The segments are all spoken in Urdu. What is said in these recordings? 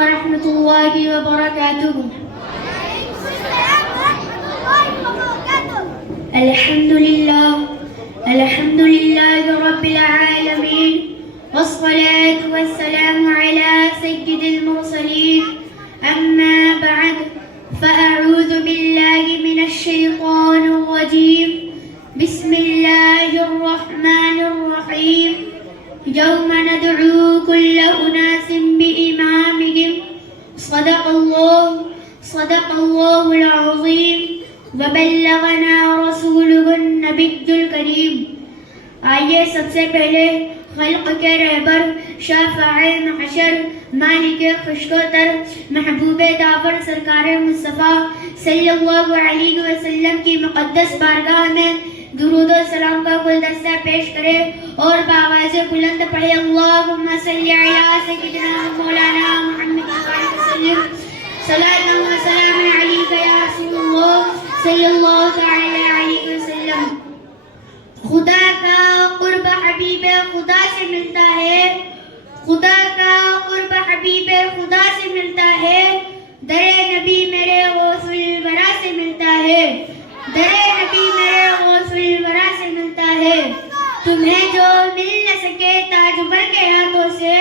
ورحمة الله وبركاته. الحمد لله رب العالمين، والصلاة والسلام على سيد المرسلين. أما بعد، فأعوذ بالله من الشيطان الرجيم. بسم الله الرحمن الرحيم. يوم ندعو كل أناس بإمامهم. صدق الله العظيم وبلغنا رسوله النبي الكريم. آئیے سب سے پہلے خلق کے رہبر، شافع محشر، مالک خوشگوتر، محبوب داور سرکار مصطفیٰ صلی اللہ علیہ وسلم کی مقدس بارگاہ میں درود و سلام کا گلدستہ پیش کرے اور بآواز بلند پڑھے اللہم صلی علی سیدنا مولانا محمد وسلم. صلاۃ و سلام علیک یا رسول اللہ صلی اللہ تعالی علیہ وسلم. خدا کا قرب حبیب خدا سے ملتا ہے، خدا کا قرب حبیب خدا سے ملتا ہے. در نبی میرے غوث الورا سے ملتا ہے، در نبی میرے غوث الورا سے ملتا ہے. تمہیں جو مل نہ سکے تاجور کے ہاتھوں سے،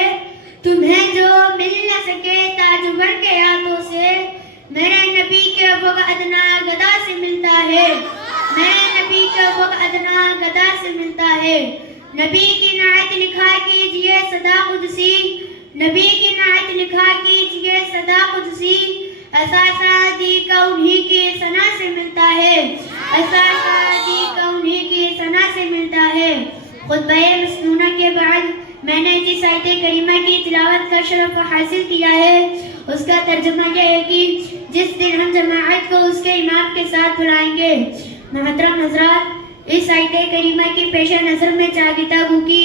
تمہیں جو مل نہ سکے تاجور کے ہاتھوں سے، میرے نبی کے وہ ادنا گدا سے ملتا ہے، میرے نبی کے وہ ادنا گدا سے ملتا ہے. نبی کی نعت لکھا کیجئے صدا قدسی، نبی کی نعت لکھا کیجئے صدا قدسی. اثاثہ دی کا انہی کی ثنا سے ملتا ہے، اثاثہ دی کا انہی کی ثنا سے ملتا ہے. خطبہ مسنونہ کے بعد میں نے جس آیت کریمہ کی تلاوت کا شرف حاصل کیا ہے اس کا ترجمہ یہ ہے کہ جس دن ہم جماعت کو اس کے امام کے ساتھ بلائیں گے. محترم حضرات، اس آیت کریمہ کی پیش نظر میں چاہتا ہوں کہ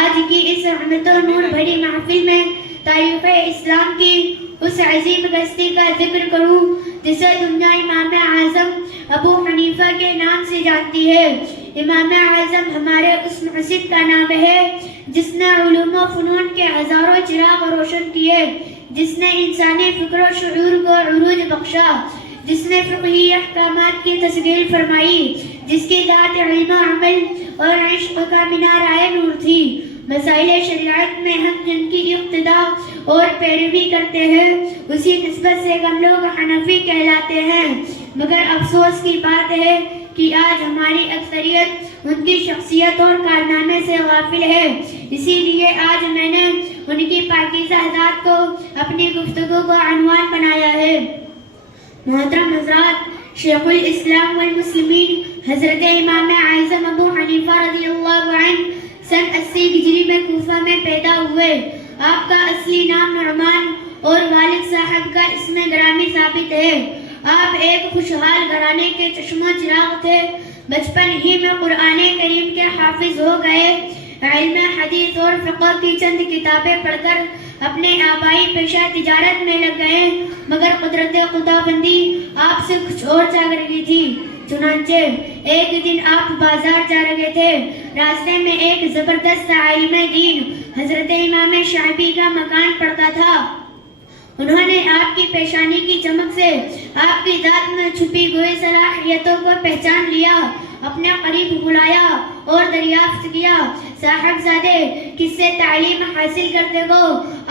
آج کی اس رحمت و نور بھری محفل میں تاریخ اسلام کی اس عظیم ہستی کا ذکر کروں جسے دنیا امام اعظم ابو حنیفہ کے نام سے جانتی ہے. امام اعظم ہمارے اس محسن کا نام ہے جس نے علوم و فنون کے ہزاروں چراغ روشن کیے، جس نے انسانی فکر و شعور کو عروج بخشا، جس نے فقہی احکامات کی تسجیل فرمائی، جس کی ذات علم و عمل اور عشق کا مینارۂ نور تھی. مسائل شریعت میں ہم جن کی اقتداء اور پیروی کرتے ہیں اسی نسبت سے ہم لوگ حنفی کہلاتے ہیں. مگر افسوس کی بات ہے کہ آج ہماری اکثریت ان کی شخصیت اور کارنامے سے غافل ہے. اسی لیے آج میں نے ان کی پاکیزہ ذات کو اپنی گفتگو کا عنوان بنایا ہے. محترم حضرات، شیخ الاسلام والمسلمین حضرت امام اعظم ابو حنیفہ رضی اللہ عنہ سن 80 ہجری میں کوفہ میں پیدا ہوئے. آپ کا اصلی نام نعمان اور والد صاحب کا اسم گرامی ثابت ہے. آپ ایک خوشحال گھرانے کے چشم و چراغ تھے. بچپن ہی میں قرآن کریم کے حافظ ہو گئے. علم حدیث اور فقہ کی چند کتابیں پڑھ کر اپنے آبائی پیشہ تجارت میں لگ گئے، مگر قدرت خدا بندی آپ سے کچھ اور چاہ رہی تھی. چنانچہ ایک دن آپ بازار جا رہے تھے. راستے میں ایک زبردست عالم دین حضرت امام شعبی کا مکان پڑتا تھا. انہوں نے آپ کی پیشانی کی چمک سے آپ کی ذات میں چھپی ہوئی صلاحیتوں کو پہچان لیا، اپنے قریب بلایا اور دریافت کیا، صاحبزادے کس سے تعلیم حاصل کرتے ہو؟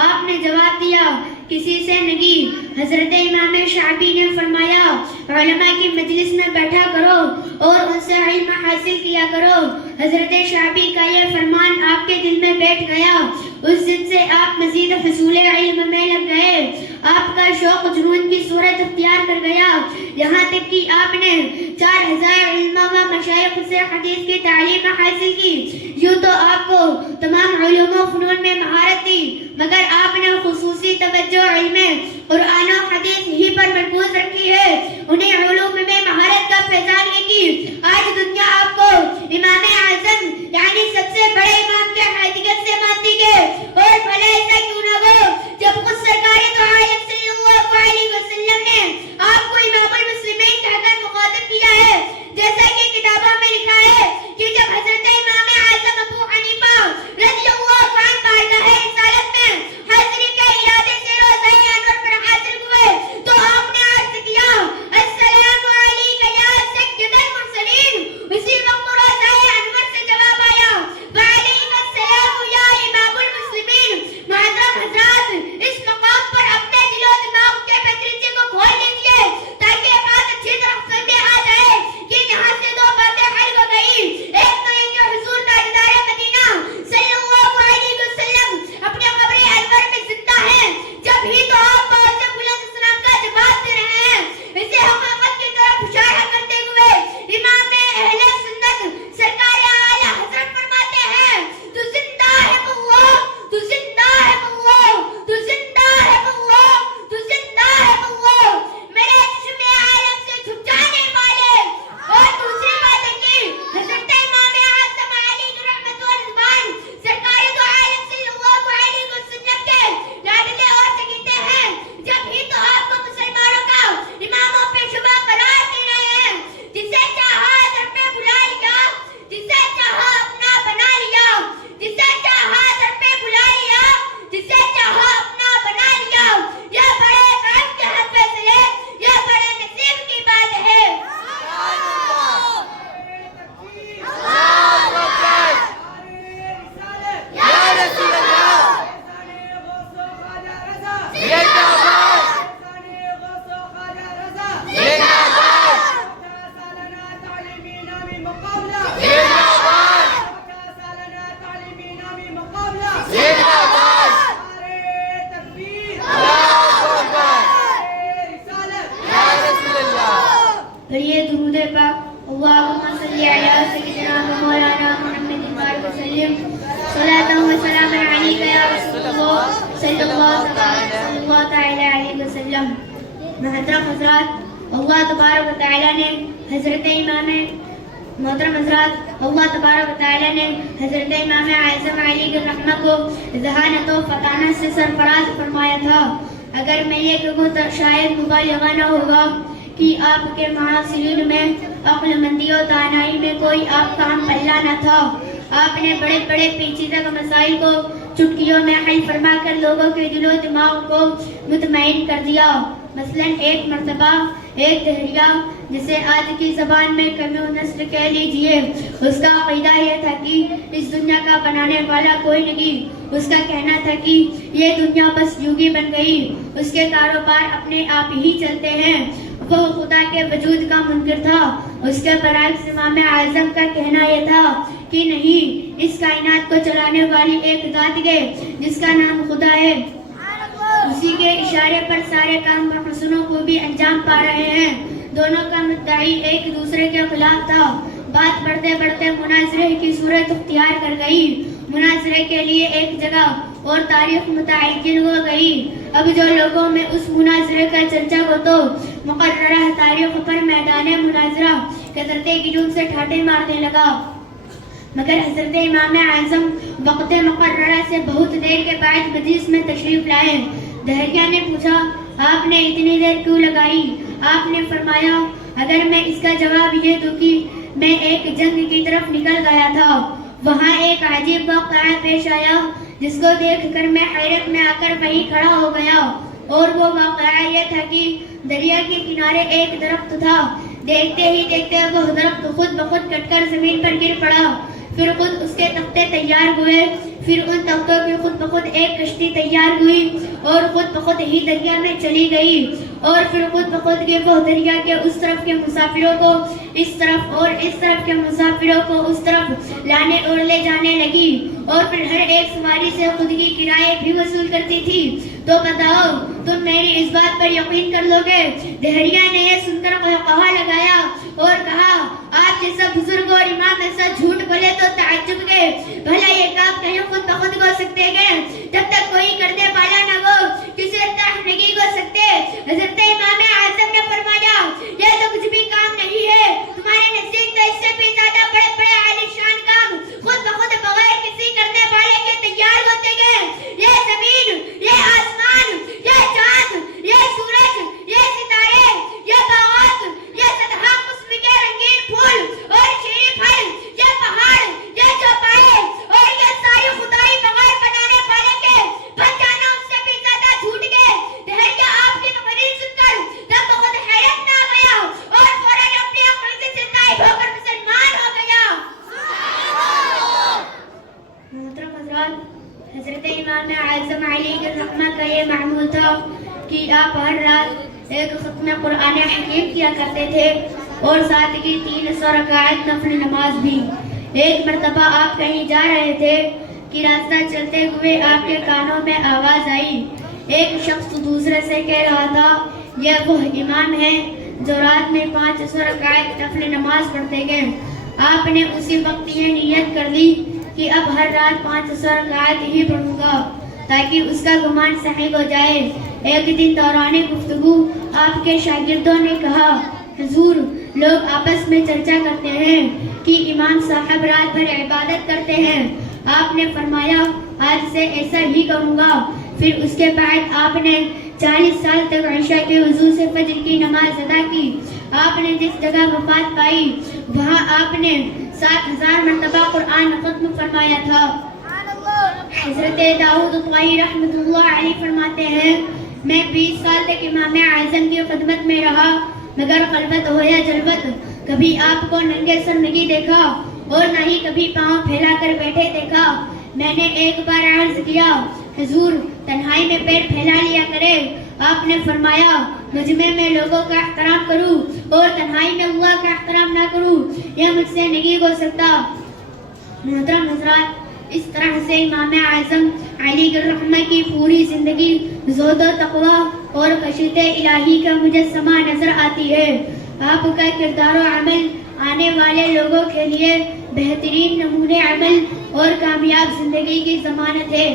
آپ نے جواب دیا، کسی سے نہیں. حضرت امام شعبی نے فرمایا، علماء کی مجلس میں بیٹھا کرو اور ان سے علم حاصل کیا کرو. حضرت شعبی کا یہ فرمان آپ کے دل میں بیٹھ گیا. اس دن سے آپ مزید حصول علم میں لگ گئے. آپ کا شوق جنون کی صورت اختیار کر گیا، یہاں تک کہ آپ نے 4000 علماء و مشائخ سے حدیث کی تعلیم حاصل کی. یوں تو آپ کو تمام علوم و فنون میں مہارت تھی، مگر آپ نے خصوصی توجہ علم قرآن و حدیث ہی پر مرکوز رکھی ہے. انہیں علوم میں مہارت کا فیضان ہے کہ آج دنیا آپ کو امام اعظم یعنی سب سے بڑے امام کے حیثیت سے مانتی ہے. اور بھلے ایسا کیوں نہ ہو جب خود سرکار دو عالم صلی اللہ علیہ وسلم نے آپ کو امام المسلمین کہہ کر مخاطب کیا ہے. جیسا کہ کتابوں میں لکھا ہے کہ جب حضرت امام اعظم ابو حنیفہ رضی اللہ عنہ بارگاہ رسالت میں حاضری کے ارادے سے روزانہ جب ہی تو آپ بہت سے بلند اسلام کا جواب دے رہے ہیں. اسے حقیقت کی طرف اشارہ کرتے ہوئے امام اہل سنت سرکار اعلی حضرت فرماتے ہیں تو زندہ ہے اللہ، تو زندہ ہے اللہ، تو زندہ ہے اللہ، تو زندہ ہے اللہ، میرے چشم عالم سے چھپ جانے والے. اور دوسری بات ہے کہ حضرت امام اعظم علی رحمت والرضوان سرکار دو عالم صلی اللہ علیہ وسلم کے لاڈلے اور چہیتے ہیں. جب ہی تو آپ کو مسلمانوں کا اماموں پہ شبہ قرار دے رہے ہیں. جسے چاہا در پہ بلا لیا، جسے چاہا اپنا بنا لیا، جسے چاہا در پہ بلا لیا، جسے چاہا اپنا بنا لیا. یہ بڑے غیب کے ہیں فیصلے، یہ بڑے نصیب کی بات ہے. پڑھیے درود پاک. اللہم صلی علی سیدنا و مولانا محمد وسلم صلاۃ و سلام علیک یا رسول اللہ صلی اللہ تعالی علیہ وسلم. محترم حضرات، اللہ تبارک و تعالی نے حضرت امام محترم حضرات، اللہ تبارک و تعالی نے حضرت امام اعظم علی الرحمہ کو ذہانت و فطانت سے سرفراز فرمایا تھا. اگر میں یہ کہوں تو شاید مبالغہ نہ ہوگا کہ آپ کے معاصرین میں عقل مندی و دانائی میں کوئی آپ کا ہم پلہ نہ تھا. آپ نے بڑے بڑے پیچیدہ مسائل کو چٹکیوں میں حل فرما کر لوگوں کے دل و دماغ کو مطمئن کر دیا. مثلا ایک مرتبہ ایک دہریہ جسے آج کی زبان میں کمیونسٹ کہہ لیجئے، اس کا عقیدہ یہ تھا کہ اس دنیا کا بنانے والا کوئی نہیں. اس کا کہنا تھا کہ یہ دنیا بس یوگی بن گئی، اس کے کاروبار اپنے آپ ہی چلتے ہیں. وہ خدا کے وجود کا منکر تھا. اس کے برعکس امام اعظم کا کہنا یہ تھا کہ نہیں، اس کائنات کو چلانے والی ایک ذات ہے جس کا نام خدا ہے. اسی کے اشارے پر سارے کام بحسن و خوبی انجام پا رہے ہیں. دونوں کا مدعی ایک دوسرے کے خلاف تھا. بات بڑھتے بڑھتے مناظرے کی صورت اختیار کر گئی. مناظرے کے لیے ایک جگہ اور تاریخ متعین ہو گئی. اب جو لوگوں میں اس مناظرے کا چرچا ہو تو مقررہ تاریخ پر میدان مناظرہ کثرت گجوم سے ٹھاٹے مارنے لگا. مگر حضرت امام اعظم وقت مقررہ سے بہت دیر کے بعد مجلس میں تشریف لائے. دہریہ نے پوچھا، آپ نے اتنی دیر کیوں لگائی؟ آپ نے فرمایا، اگر میں اس کا جواب یہ دوں کہ میں ایک جنگ کی طرف نکل گیا تھا، وہاں ایک عجیب واقعہ پیش آیا جس کو دیکھ کر میں حیرت میں آ کر وہیں کھڑا ہو گیا. اور وہ واقعہ یہ تھا کہ دریا کے کنارے ایک درخت تھا. دیکھتے ہی دیکھتے وہ درخت خود بخود کٹ کر زمین پر گر پڑا. پھر خود اس کے تختے تیار ہوئے. پھر ان تختوں کی خود بخود ایک کشتی تیار ہوئی اور خود بخود ہی دریا میں چلی گئی. اور پھر خود بخود کے وہ دریا کے اس طرف کے مسافروں کو اس طرف اور اس طرف کے مسافروں کو اس طرف لانے اور لے جانے لگی. اور پھر ہر ایک سواری سے خود کی کرایہ بھی وصول کرتی تھی. تو بتاؤ، تم میری اس بات پر یقین کر لو گے؟ دہریہ نے یہ سن کر قہقہا لگایا اور کہا، آپ جیسا بزرگ اور امام ایسا جھوٹ بولے تو تعجب گئے. بھلا یہ کام کہیں خود بخود ہو سکتے گئے؟ جب تک کوئی کرنے والا نہ ہو کسی طرح نہیں ہو سکتے. حضرت امام اعظم نے فرمایا، یہ تو کچھ بھی کام نہیں ہے. تمہارے نزدیک تو اس سے بھی زیادہ بڑے بڑے عالیشان کام خود بخود بغیر کسی کرنے والے کے تیار ہوتے گئے. یہ زمین، یہ آسمان، یہ چاند، یہ سورج، یہ ستارے، یہ باغات، یہ صدہا قسم کے رنگین پھول اور شیریں پھل، یہ پہاڑ، یہ چوپائے اور یہ ساری خدائی بغیر بنانے والے کے بن جانا اس سے بھی زیادہ جھوٹ گئے. دہریہ آپ کی تقریر سن کر تب بہت حیرت میں آ گیا اور فوراً اپنے عقل سے زندہ ہو کر مسلمان ہو گیا. محترم حضرات، حضرت امام اعظم علیہ الرحمہ کا یہ معمول تھا کہ آپ ہر رات ایک ختم قرآن حکیم کیا کرتے تھے اور ساتھ کی 300 رکعت نفل نماز بھی. ایک مرتبہ آپ کہیں جا رہے تھے کہ راستہ چلتے ہوئے آپ کے کانوں میں آواز آئی ایک شخص دوسرے سے کہہ رہا تھا یہ وہ امام ہے جو رات میں 500 رکعت نفل نماز پڑھتے گئے. آپ نے اسی وقت یہ نیت کر لی کہ اب ہر رات 500 رکعت ہی پڑھوں گا تاکہ اس کا گمان صحیح ہو جائے. ایک دن دوران گفتگو آپ کے شاگردوں نے کہا حضور لوگ آپس میں چرچا کرتے ہیں کہ امام صاحب رات بھر عبادت کرتے ہیں. آپ نے فرمایا آج سے ایسا ہی کروں گا. پھر اس کے بعد آپ نے 40 سال تک عشاء کے وضو سے فجر کی نماز ادا کی. آپ نے جس جگہ وفات پائی وہاں آپ نے 7000 مرتبہ قرآن ختم فرمایا تھا. حضرت داؤد طائی رحمۃ اللہ علیہ فرماتے ہیں میں 20 سال تک امام اعظم کی خدمت میں رہا مگر خلوت ہو یا جلوت کبھی آپ کو ننگے سر نہیں دیکھا اور نہ ہی کبھی پاؤں پھیلا کر بیٹھے دیکھا. میں نے ایک بار عرض کیا حضور تنہائی میں پیر پھیلا لیا کرے. آپ نے فرمایا مجمع میں لوگوں کا احترام کروں اور تنہائی میں اللہ کا احترام نہ کروں یہ مجھ سے نہیں ہو سکتا. محترم حضرات اس طرح سے امام اعظم علی الرحمہ کی پوری زندگی زہد و تقوی اور خشیت الہی کا مجسمہ نظر آتی ہے. آپ کا کردار و عمل آنے والے لوگوں کے لیے بہترین نمونے عمل اور کامیاب زندگی کی ضمانت ہے.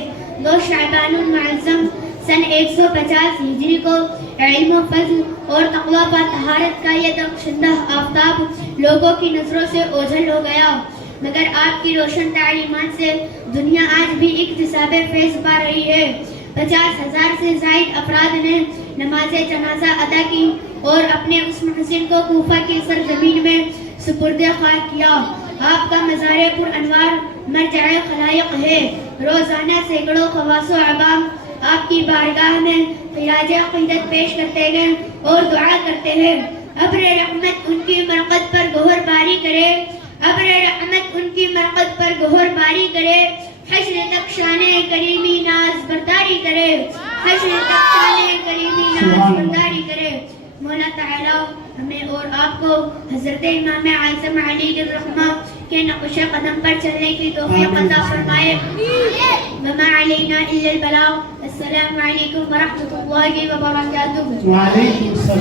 2 شعبان المعظم سن 150 ہجری کو علم و فضل اور تقوی و طہارت کا یہ درخشندہ آفتاب لوگوں کی نظروں سے اوجھل ہو گیا مگر آپ کی روشن تعلیمات سے دنیا آج بھی اکتساب فیض پا رہی ہے. 50,000 سے زائد افراد نے نماز جنازہ ادا کی اور اپنے اس محسن کو کوفہ کی سرزمین میں سپرد خاک کیا. آپ کا مزار پر انوار مرجع خلائق ہے. روزانہ سینکڑوں خواص و عوام آپ کی بارگاہ میں خراج عقیدت پیش کرتے ہیں اور دعا کرتے ہیں ابر رحمت ان کی مرقد پر گہر باری کرے. ابر رحمت ان کی مرقد پر گہر باری کرے. حشر تک شان کریمی ناز برداری کرے. حشر تک شان کریمی ناز برداری کرے. مولا تعالی ہمیں اور آپ کو حضرت امام اعظم علی الرحمہ کے نقش قدم پر چلنے کی توفیق عطا فرمائے. وما علینا الا البلاغ. السلام علیکم ورحمۃ اللہ وبرکاتہ. وعلیکم السلام.